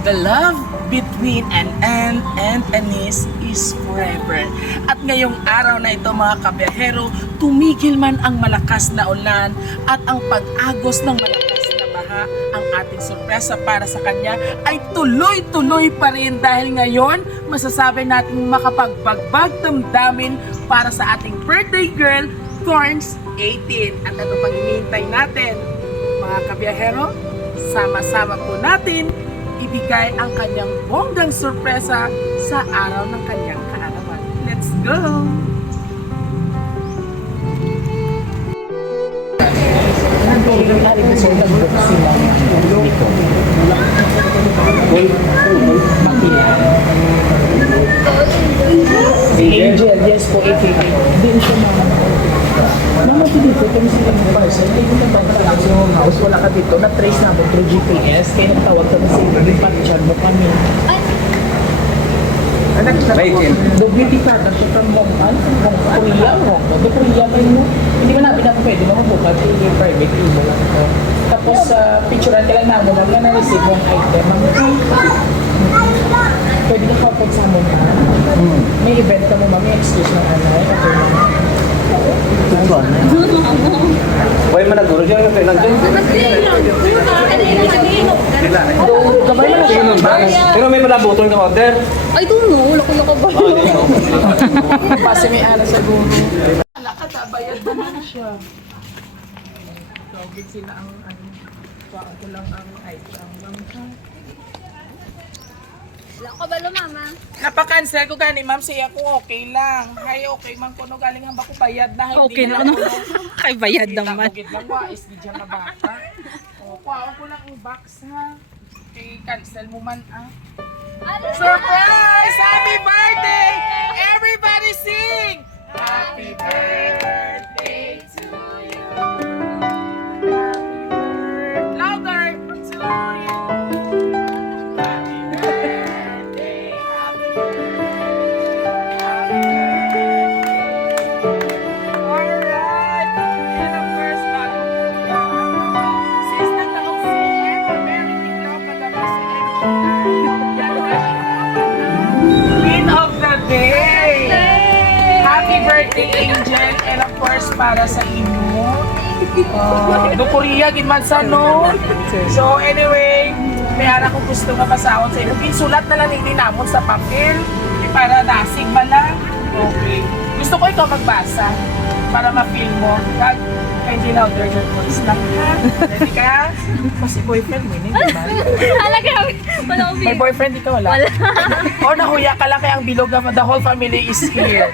The love between an Ann and Anis is forever. At ngayong araw na ito mga kabiyahero, tumigil man ang malakas na ulan at ang pag-agos ng malakas na baha, ang ating sorpresa para sa kanya ay tuloy-tuloy pa rin dahil ngayon masasabi natin makapagbagbag damdamin para sa ating birthday girl, turns 18. At ano pang hinihintay natin? Mga kabiyahero, sama-sama po natin ibigay ang kanyang bonggang sorpresa sa araw ng kanyang kaarawan. Let's go! Si Angel, yes po, AKA. Din siya naman dito, kung sila ng parcel, ay kung nagpapalala sa yung house, wala ka dito, na-trace namin through GPS, kaya nagtawag ka na sa iyo, ipatchan mo kami. Anak, dubliti ka, kasi kang Korea, Korea ba yun mo? Hindi mo namin ako pwede mabubukat, yung private imo lang ito. Tapos, picturean ka lang namin, lang na na-receive yung item. Pwede ka kapag sa mo na. May event ka mo, may excuse ng anay, Why man naguro dyan yung kailan dyan? Gabay mo na siya. Pero may palabuton ka order. I don't know, lako-lako ba? Kasi may ano sa gulo. Nakatabayad naman siya. Tawagin sila ang ano. Baka ko lang ang item. Wala ka balo, mama? Napakancel ko gani, ma'am. Siya ko okay lang. Hay, okay, ma'am. Kuno galing ang bako bayad na. Okay na ano? Kay bayad naman. Kita lang wa, is di dyan na bata. O, kuhaan ko lang ang box, ha. Okay, cancel mo man, ah. Surprise! Happy birthday! Everybody sing! Happy birthday to you. Louder to you. Happy birthday, happy birthday, happy birthday. Alright. And of course, since nagtanong si Emma Mary Tiglaw kagabi si Queen of the day! Happy birthday, Angel! And of course, para sa imo. Do Korea, ginman sa no? So anyway, may ara ko gusto nga pasahon sa imo. Pinsulat na lang hindi namon sa papel. Para nasig man lang. Okay. Gusto ko ikaw magbasa para ma-feel mo. Kaya hindi na order your voice lang ha. Ready ka? Kasi boyfriend mo yun, di ba? Hala, grabe. Wala ko May boyfriend, ikaw wala? Wala. O nahuya ka lang kaya ang bilog na the whole family is here.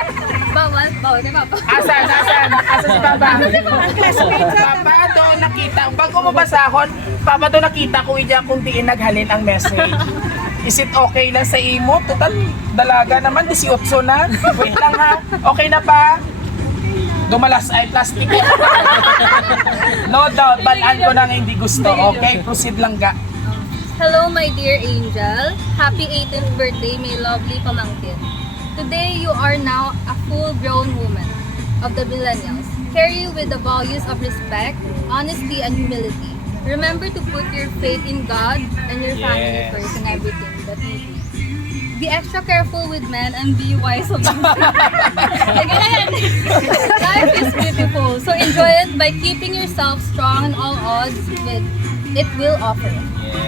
Bawal, bawal kay papa. Asan? Asan si Papa? Ang classmate Papa, doon nakita. Bago mo basahon, Papa, doon nakita ko iya kung diin naghalin ang message. Is it okay lang sa imo? Total, dalaga naman, 18 na. Wait lang ha. Okay na pa? Dumalas ay plastic. No doubt, balaan ko nang hindi gusto. Okay, proceed lang ga. Hello, my dear Angel. Happy 18th birthday, my lovely pamangkin. Today, you are now a full-grown woman of the millennials. Carry with the values of respect, honesty, and humility. Remember to put your faith in God and your family first in everything that you do. Be extra careful with men and be wise of them. Again, life is beautiful, so enjoy it by keeping yourself strong in all odds with it will offer.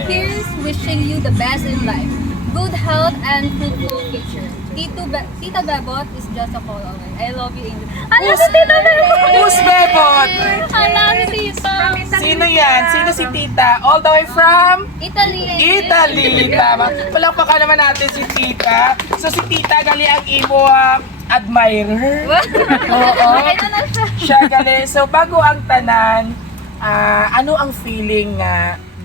Here's wishing you the best in life, good health and fruitful future. Tita Bebot is just a call away. I love you, Angel. Ano si Tita Bebot? Who's Bebot? Hala si Tita. Sino yan? Sino si Tita? All the way from? Italy. Italy. Tama. Palakpakan naman natin si Tita. So si Tita gali ang imo admirer. Oo. Ito na siya. Siya gali. So bago ang tanan, ano ang feeling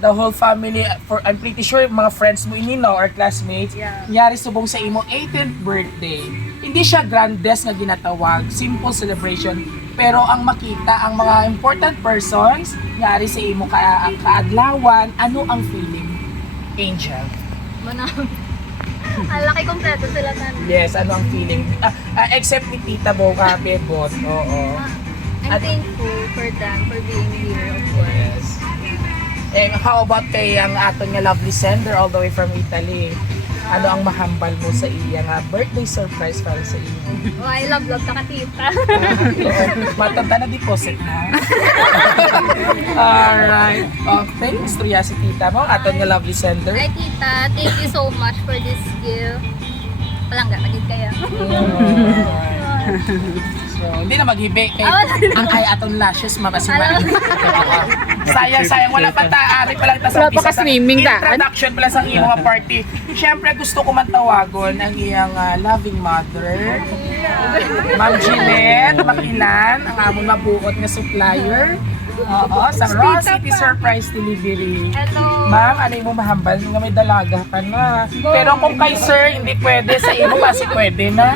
the whole family, I'm pretty sure mga friends mo ini no or classmates, yari subong sa imo 18th birthday. Hindi siya grandes nga ginatawag, simple celebration. Pero ang makita ang mga important persons, yari sa imo ang kaadlawan, ano ang feeling? Angel. Manam. Hala kay kompleto sila tan. Yes, ano ang feeling? Except ni Tita Boca Bebot. Oo. I'm thankful for them for being here, of course. Yes. And how about kay ang aton nga lovely sender all the way from Italy? Ano ang mahambal mo sa iya nga birthday surprise para sa iyo? Oh, I love ka ka tita. Matanda na deposit na. Alright. Okay, istorya si tita mo, aton nga lovely sender. Hi tita, thank you so much for this gift. Palangga, magig kaya. So, hindi na maghibi kay Ah, ang ay aton lashes mapasiba. Sayang, wala pa ari pa lang ta Wala pa umpisa sa ka-swimming daan. introduction pala sa iyong mga party. Siyempre gusto ko man tawagon ang iyang loving mother, Ma'am Jeanette Makilan, ang among mabuot nga supplier. Oo, sa Raw City Surprise Delivery. Eto. Ma'am, ano mo mahambal nga may dalaga ka na. Pero kung kay sir hindi pwede, sa imo kasi pwede na.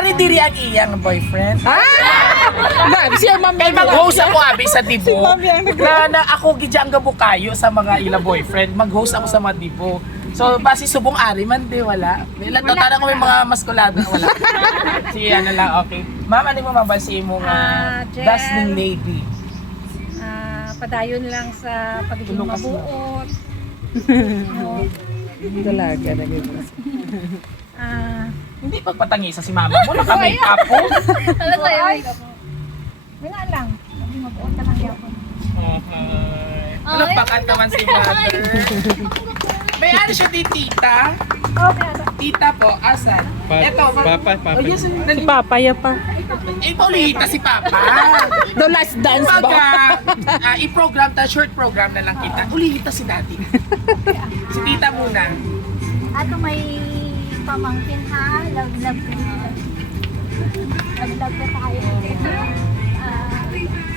Ari diri ang iyang boyfriend. Siya, ma'am. Kay mag-host ako abi sa Dibo. Ma'am yan. Na ako gidyang gabukayo sa mga ila boyfriend. Mag-host ako sa mga Dibo. So basi subong ari man di wala. Wala totoo ko may mga maskulado wala. Si ano lang okay. Ma'am, ano mo mabasi mo nga Jen. dazzling lady? Padayon lang sa pagiging Tulong kasi. mabuot. Dalaga na yun. Hindi pagpatangisa si mama mo, naka-make up po. Ano sa'yo? Wala lang. Pagiging mabuot ka lang yapon. Ano pakan naman si mother? May ano siya di tita? Okay, ano? Tita po, asan? Eto, Papa. Oh, yes, Si Papaya pa. Paulita si Papa. The last dance ba? Kumbaga, i-program ta, short program na lang kita. Ulihita si Daddy. Si Tita muna. Ato may pamangkin ha. Love ko. Love ko tayo.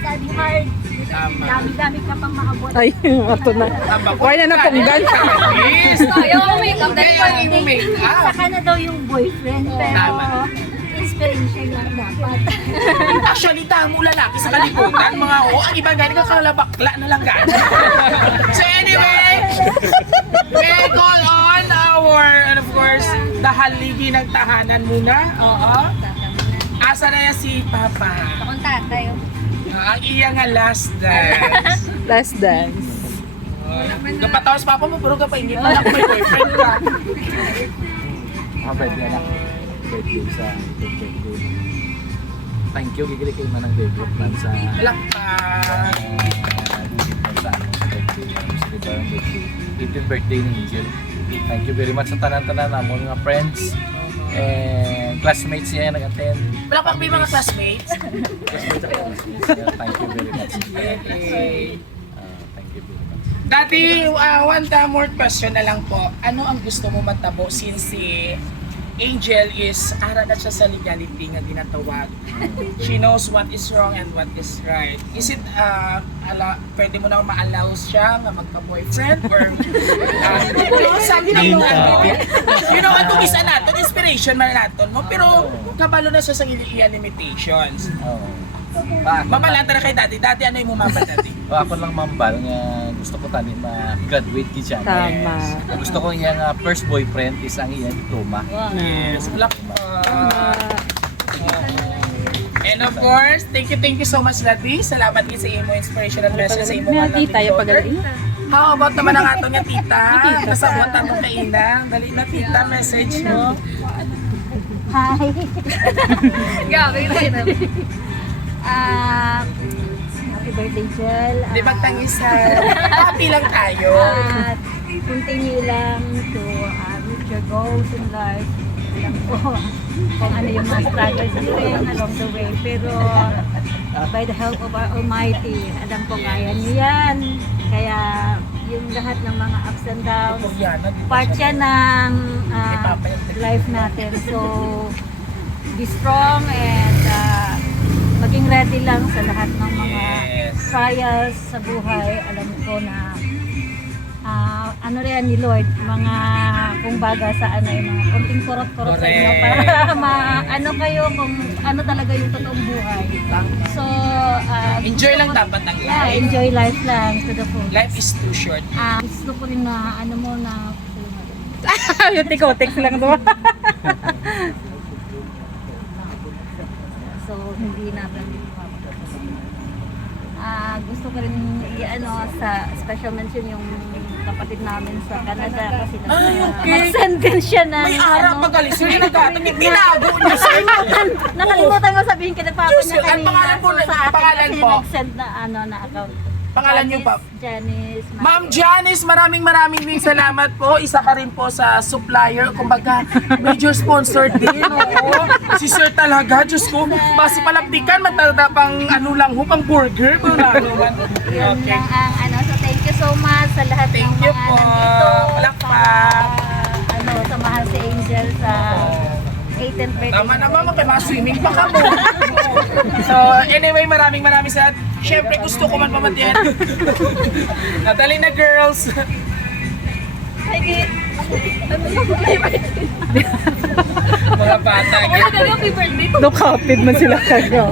Study hard. Tama. Dami-dami ka pang maabot. Ay, ato na. Tama po. Why na napunggan? Yes. Ayaw mo make up Kaya ang imo make up. Saka na daw yung boyfriend, pero Tama. inspiration lang dapat. Actually, damo lalaki sa kalibutan. Mga ang iba galing kakalabakla na lang galing. So anyway, we call on our, and of course, the haligi ng tahanan muna. Oo. Asa na yan si Papa? Akong tatay. Ang iya nga last dance. Last dance. Kapatawas papa mo, pero kapaingit na ako may boyfriend ka. Birthday anak. Birthday sa birthday. Thank you, gigili kay Manang Development sa Palakpak. sa birthday. Celebrate ang birthday. 18th birthday ni Angel. Thank you very much sa tanan-tanan namon mga friends and classmates niya yang nag-attend. Palakpak ba yung mga classmates? Classmates at classmates. Thank you very much. Okay. Thank you very much. Dati, one more question na lang po. Ano ang gusto mo matabo since si Angel is ara na siya sa legality nga ginatawag. She knows what is wrong and what is right. Is it pwede mo na ma-allow siya nga magka-boyfriend or something you know atong isa naton inspiration man naton mo pero kabalo na siya sa iya limitations. Oh. Mamalanta na kay dati. Dati ano yung mumamba dati? Ako lang mambal nga gusto ko tani ma-graduate ki siya. Tama. Gusto ko niya nga first boyfriend is ang iyang diploma. Yes, black. And of course, thank you so much Ladi. Salamat din sa imo inspirational message sa imo May tita, yung pagaling. How about naman ang ato nga tita? Nasabutan mo kaina. Dali na tita, message mo. Hi. Grabe, ito. Happy birthday, Jel. Di ba tangisan? Happy lang tayo. At continue lang to reach your goals in life. Alam ko kung ano yung mga struggles doing along the way. Pero by the help of our Almighty, alam ko kaya niyo yan. Kaya yung lahat ng mga ups and downs, part yan ng life natin. So, be strong and maging ready lang sa lahat ng mga trials sa buhay. Alam ko na ano rin ni Lord, mga kumbaga sa ano yung mga konting kurot-kurot sa inyo para ano kayo kung ano talaga yung totoong buhay. So, Enjoy lang dapat ang yeah, life. enjoy life lang to the full. Life is too short. Gusto ko rin na ano mo na Yung tikotik lang doon. so hindi natin gusto ko rin sa special mention yung kapatid namin sa Canada kasi Ay, okay. nag-send din siya ng May ara pag alis yun yung nagkatabi. Tinago niya sir. nakalimutan ko sabihin kay Papa Diyos niya yun, ang kanina. pangalan po, So, sa akin pangalan kasi po. nag-send na na account. Pangalan niyo pa. Janice. Ma'am Janice, maraming din salamat po. Isa ka rin po sa supplier. Kumbaga, major sponsor din. Oo. Si Sir talaga, Diyos ko. Basi palaptikan, matada pang ano lang ho, pang burger. Yun Okay. lang ang so thank you so much sa lahat Thank ng you mga po. nandito. Palakpak. Sa mahal si Angel sa 18th birthday. Tama naman, swimming pa ka mo. So, anyway, maraming salamat. Siyempre, gusto ko man pamatiyan. Natalie na girls. Mga bata. Happy birthday. Nakapid man sila kayo.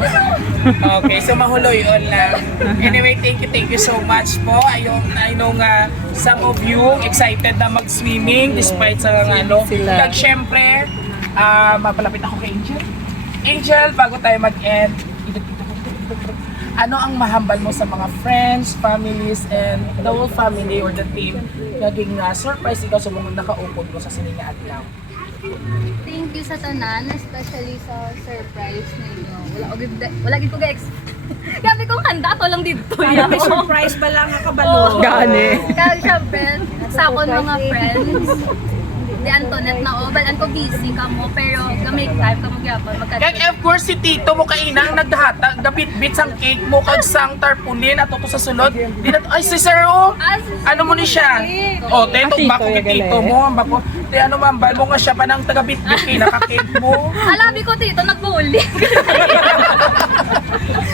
Okay, so mahuloy on lang. Anyway, thank you so much po. I know nga some of you excited na mag-swimming despite sa ano. Sila. Kag syempre, mapalapit ako kay Angel. Angel, bago tayo mag-end, ano ang mahambal mo sa mga friends, families, and the whole family or the team naging surprise ikaw sa mga nakaupod mo sa Sininga Adlaw? Thank you sa tanan, especially sa surprise ninyo. Wala gid ko guys. Gabi kong handa to lang dito. May surprise ba lang nakabalo? Gani. Kaya syempre, sa akong mga friends, di Antoinette na bal ko busy ka mo, pero gamay time ka magyapon. Kag of course si Tito mo kaina ang naghatag gabit-bit sang cake mo kag sang tarpaulin ato to sa sulod. Di na ay si Sir oh. Ano mo ni siya? Oh, teto Tito, bako kay yung Tito galing. mo, ang bako. Te ano mambal mo nga siya pa nang taga-bit-bit kay naka-cake mo. Alabi ko tito, nag-bowling.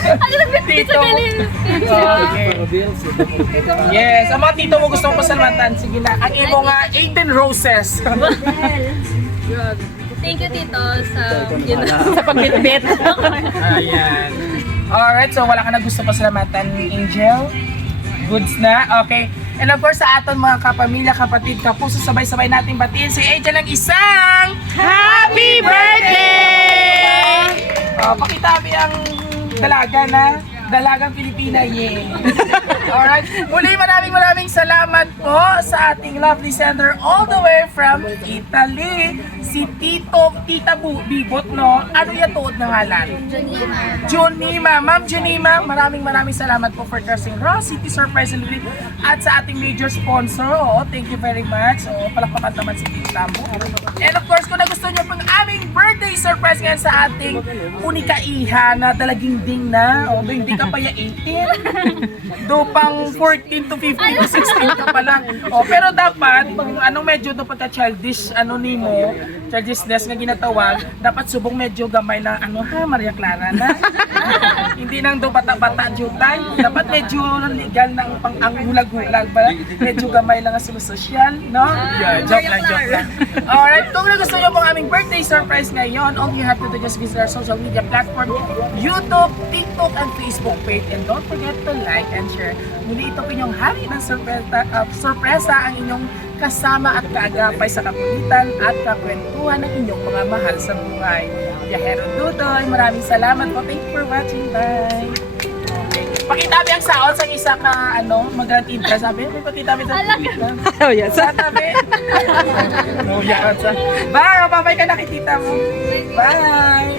Ano nag-bit Tito. sa galing? Okay. Yes, ang mga tito mo gusto mong pasalamatan. Sige na. Ang imo nga 18 roses. Thank you tito sa Sa pagbitbit. Ayan. Alright, so wala ka na gusto pasalamatan, Angel? Goods na? Okay. And of course, sa aton mga kapamilya, kapatid, kapuso, sabay-sabay natin batiin si Angel ng isang Happy Birthday! Pakitabi ang dalagang Pilipina, yay! Alright, muli maraming salamat po sa ating lovely sender all the way from Italy, si Tita Bibot, no? Ano yung tuod ng ngalan? Junima. Ma'am Junima, maraming salamat po for trusting Raw City Surprise Delivery at sa ating major sponsor. Oo, thank you very much. Oo, palakpakan naman si Tita mo. And of course, kung nagustuhan nyo pang aming birthday surprise ngayon sa ating unika iha na dalaging ding na, although hindi ka pa ya 18, do pang 14 to 15 to 16 ka pa lang. O, pero dapat, anong medyo dapat ka childish, childishness nga ginatawag, dapat subong medyo gamay na, Maria Clara na. Hindi nang do bata-bata jutay, dapat medyo legal na ang hulag-hulag ba? Medyo gamay lang ang sosyal, no? Yeah, joke lang. Alright, kung nagustuhan nyo pong aming birthday surprise ngayon, all you have to do just visit our social media platform, YouTube, TikTok, and Facebook page. And don't forget to like and share. Muli ito po inyong hari ng sorpresa ang inyong kasama at kaagapay sa kakulitan at kakwentuhan ng inyong mga mahal sa buhay. Biyahero Dudoy, maraming salamat po. Thank you for watching. Bye! Pakitabi ang saon sa isa ka, mag-grand intra. Sabi, may pakitabi sa Oh, yes. sa tabi. No, yan. Bye! Mapapay ka na kay tita mo. Bye!